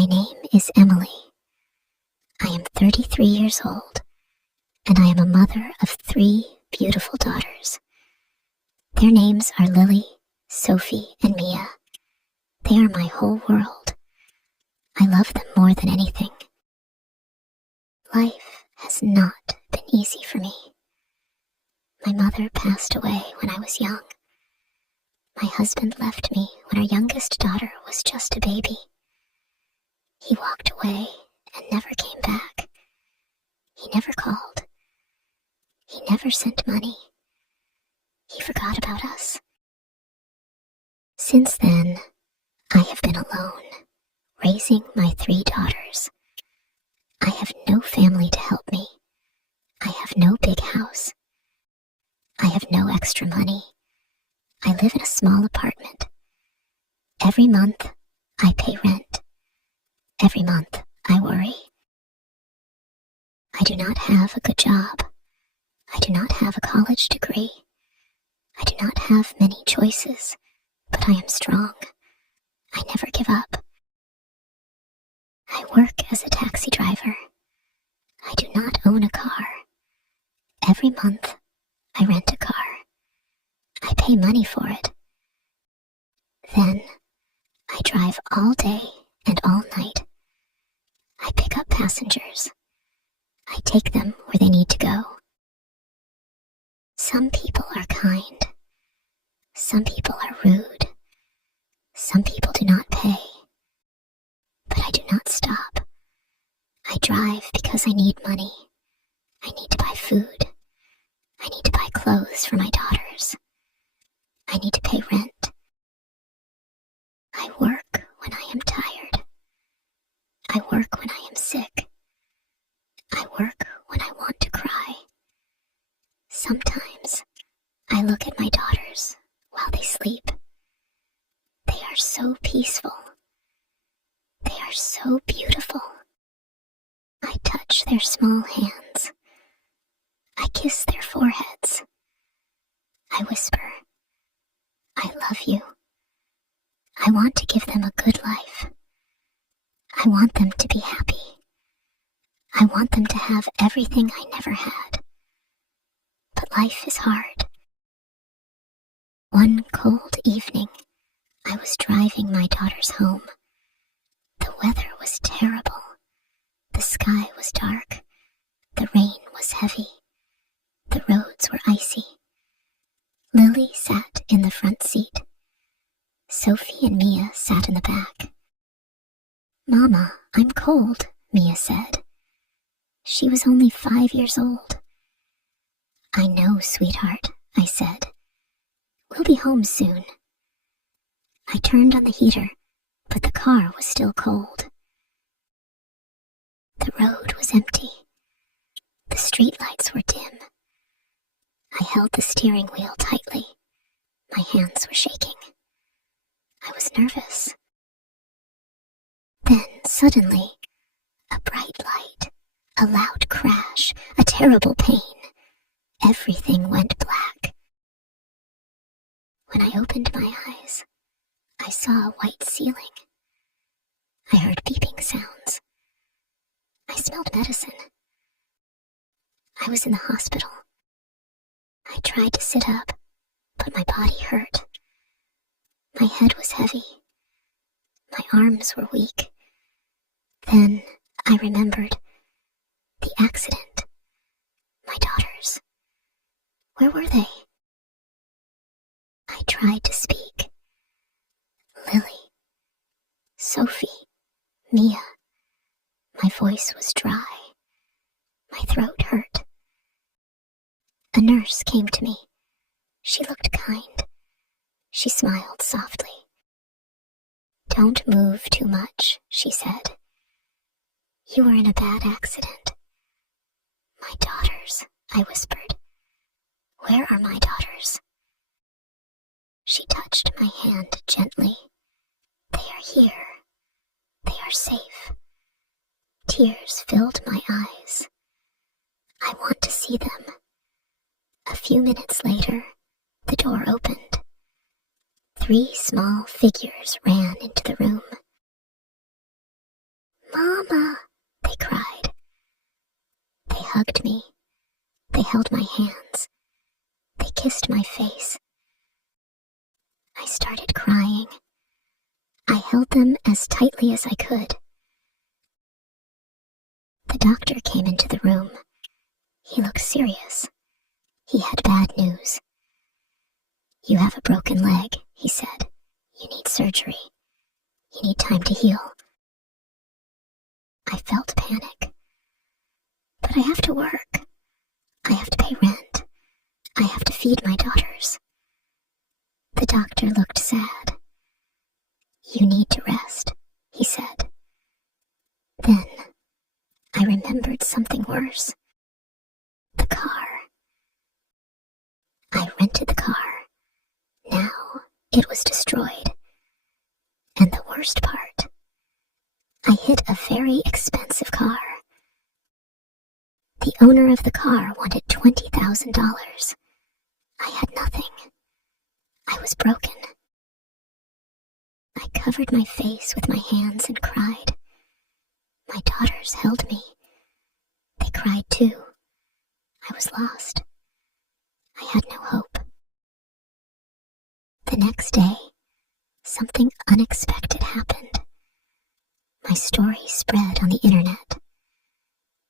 My name is Emily. I am 33 years old, and I am a mother of 3 beautiful daughters. Their names are Lily, Sophie, and Mia. They are my whole world. I love them more than anything. Life has not been easy for me. My mother passed away when I was young. My husband left me when our youngest daughter was just a baby. He walked away and never came back. He never called. He never sent money. He forgot about us. Since then, I have been alone, raising my 3 daughters. I have no family to help me. I have no big house. I have no extra money. I live in a small apartment. Every month, I pay rent. Every month, I worry. I do not have a good job. I do not have a college degree. I do not have many choices, but I am strong. I never give up. I work as a taxi driver. I do not own a car. Every month, I rent a car. I pay money for it. Then, I drive all day and all night. I pick up passengers. I take them where they need to go. Some people are kind. Some people are rude. Some people do not pay. But I do not stop. I drive because I need money. I need to buy food. I need to buy clothes for my daughters. I need to pay rent. I work when I am tired. I work when I am sick. I work when I want to cry. Sometimes I look at my daughters while they sleep. They are so peaceful. They are so beautiful. I touch their small hands. I kiss their foreheads. I whisper, I love you. I want to give them a good life. I want them to be happy. I want them to have everything I never had. But life is hard. One cold evening, I was driving my daughters home. The weather was terrible. The sky was dark. The rain was heavy. The roads were icy. Lily sat in the front seat. Sophie and Mia sat in the back. "Mama, I'm cold," Mia said. She was only 5 years old. "I know, sweetheart," I said. "We'll be home soon." I turned on the heater, but the car was still cold. The road was empty. The streetlights were dim. I held the steering wheel tightly. My hands were shaking. I was nervous. Then, suddenly, a bright light, a loud crash, a terrible pain. Everything went black. When I opened my eyes, I saw a white ceiling. I heard beeping sounds. I smelled medicine. I was in the hospital. I tried to sit up, but my body hurt. My head was heavy. My arms were weak. Then I remembered the accident. My daughters. Where were they? I tried to speak. Lily, Sophie, Mia. My voice was dry. My throat hurt. A nurse came to me. She looked kind. She smiled softly. "Don't move too much," she said. "You were in a bad accident." "My daughters," I whispered. "Where are my daughters?" She touched my hand gently. "They are here. They are safe." Tears filled my eyes. "I want to see them." A few minutes later, the door opened. 3 small figures ran into the room. held my hands. They kissed my face. I started crying. I held them as tightly as I could. The doctor came into the room. He looked serious. He had bad news. "You have a broken leg," he said. "You need surgery. You need time to heal." I felt panic. But I have to work. I have to pay rent. I have to feed my daughters. The doctor looked sad. "You need to rest," he said. Then I remembered something worse. The car. I rented the car. Now it was destroyed. And the worst part, I hit a very expensive car. The owner of the car wanted $20,000. I had nothing. I was broken. I covered my face with my hands and cried. My daughters held me. They cried too. I was lost. I had no hope. The next day, something unexpected happened. My story spread on the internet.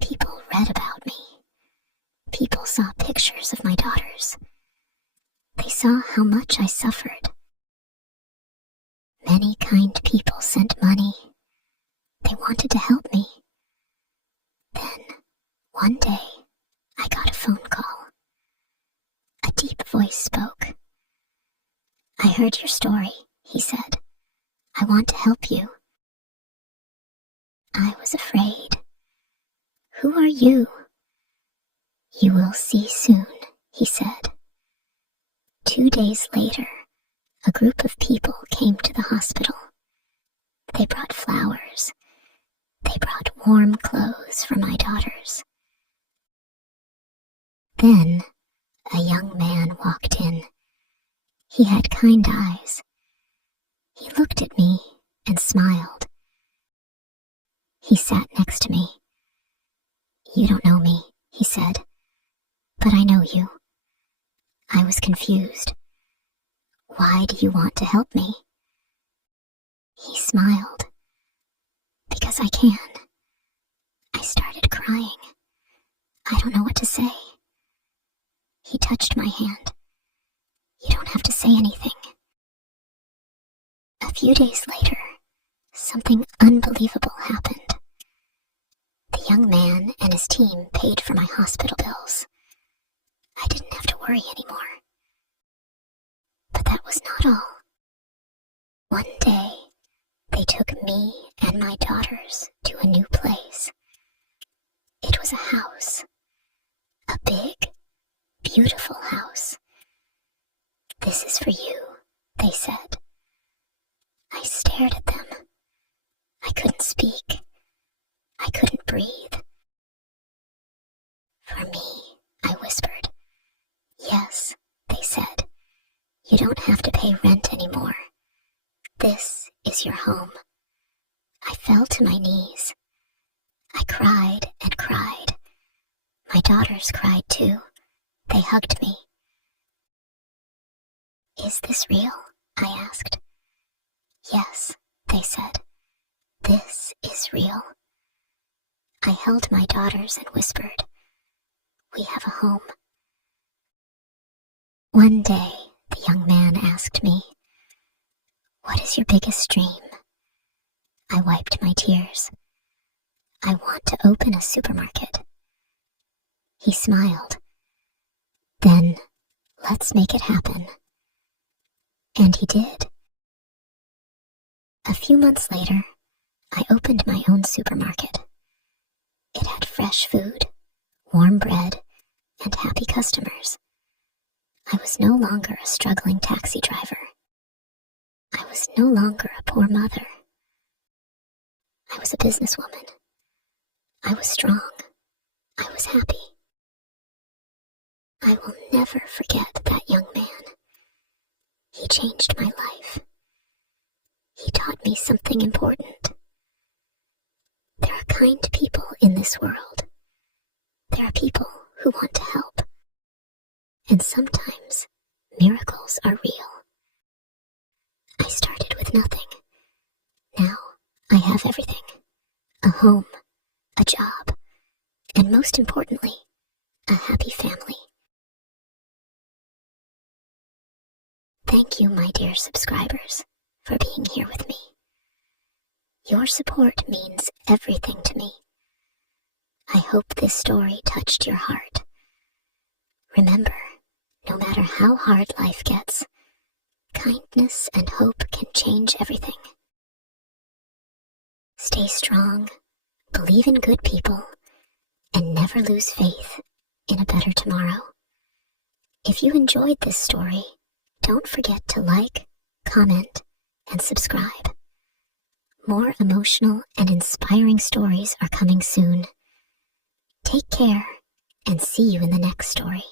People read about me. People saw pictures of my daughters. They saw how much I suffered. Many kind people sent money. They wanted to help me. Then, one day, I got a phone call. A deep voice spoke. "I heard your story," he said. "I want to help you." I was afraid. "Who are you?" "You will see soon," he said. 2 days later, a group of people came to the hospital. They brought flowers. They brought warm clothes for my daughters. Then, a young man walked in. He had kind eyes. He looked at me and smiled. He sat next to me. "You don't know me," he said, "but I know you." I was confused. "Why do you want to help me?" He smiled. "Because I can." I started crying. I don't know what to say. He touched my hand. "You don't have to say anything." A few days later, something unbelievable happened. The young man and his team paid for my hospital bills. I didn't have to worry anymore. But that was not all. One day, they took me and my daughters to a new place. It was a house. A big, beautiful house. "This is for you," they said. I stared at them. I couldn't speak. I couldn't breathe. "For me," I whispered. "Yes," they said. "You don't have to pay rent anymore. This is your home." I fell to my knees. I cried and cried. My daughters cried too. They hugged me. "Is this real?" I asked. "Yes," they said. "This is real." I held my daughters and whispered, "We have a home." One day, the young man asked me, "What is your biggest dream?" I wiped my tears. "I want to open a supermarket." He smiled. "Then, let's make it happen." And he did. A few months later, I opened my own supermarket. It had fresh food, warm bread, and happy customers. I was no longer a struggling taxi driver. I was no longer a poor mother. I was a businesswoman. I was strong. I was happy. I will never forget that young man. He changed my life. He taught me something important. There are kind people in this world. There are people who want to help. And sometimes miracles are real. I started with nothing. Now I have everything. A home, a job, and most importantly, a happy family. Thank you, my dear subscribers, for being here with me. Your support means everything to me. I hope this story touched your heart. Remember, no matter how hard life gets, kindness and hope can change everything. Stay strong, believe in good people, and never lose faith in a better tomorrow. If you enjoyed this story, don't forget to like, comment, and subscribe. More emotional and inspiring stories are coming soon. Take care, and see you in the next story.